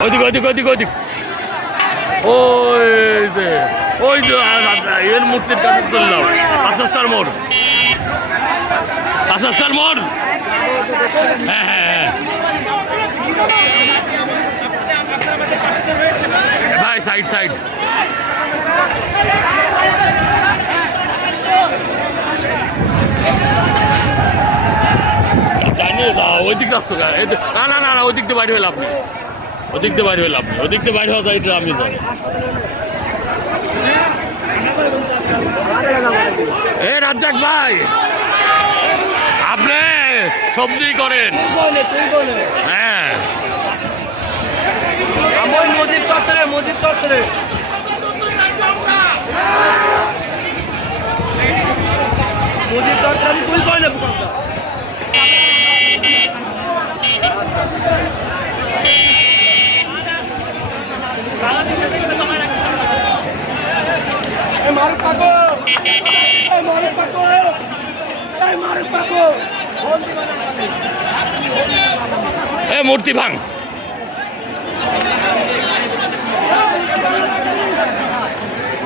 ওইদিক ওইদিক ওইদিক ওইদিক ওই যে ওই যে এর মূর্তির কাছে চললাম আসাস্তার মোড় আসাস্তার মোড় হ্যাঁ হ্যাঁ ভাই সাইড সাইড জানিয়ে দাও ওইদিকে আসতো না না না না ওইদিক দিয়ে বাইরে হলে আপনি ওদিক দিয়ে বাইরে হলে আপনি ওদিক দিয়ে বাইরে হওয়া যায় আমি জানি এ রাজ্জাক ভাই আপনি সবজি করেন হ্যাঁ মসজিদ চত্বরে মসজিদ চত্বরে মসজিদ চত্বরে আমি তুই করে নেবো মারুক পাকো মারুক পাকো মারুক পাকো এ মূর্তি ভাঙ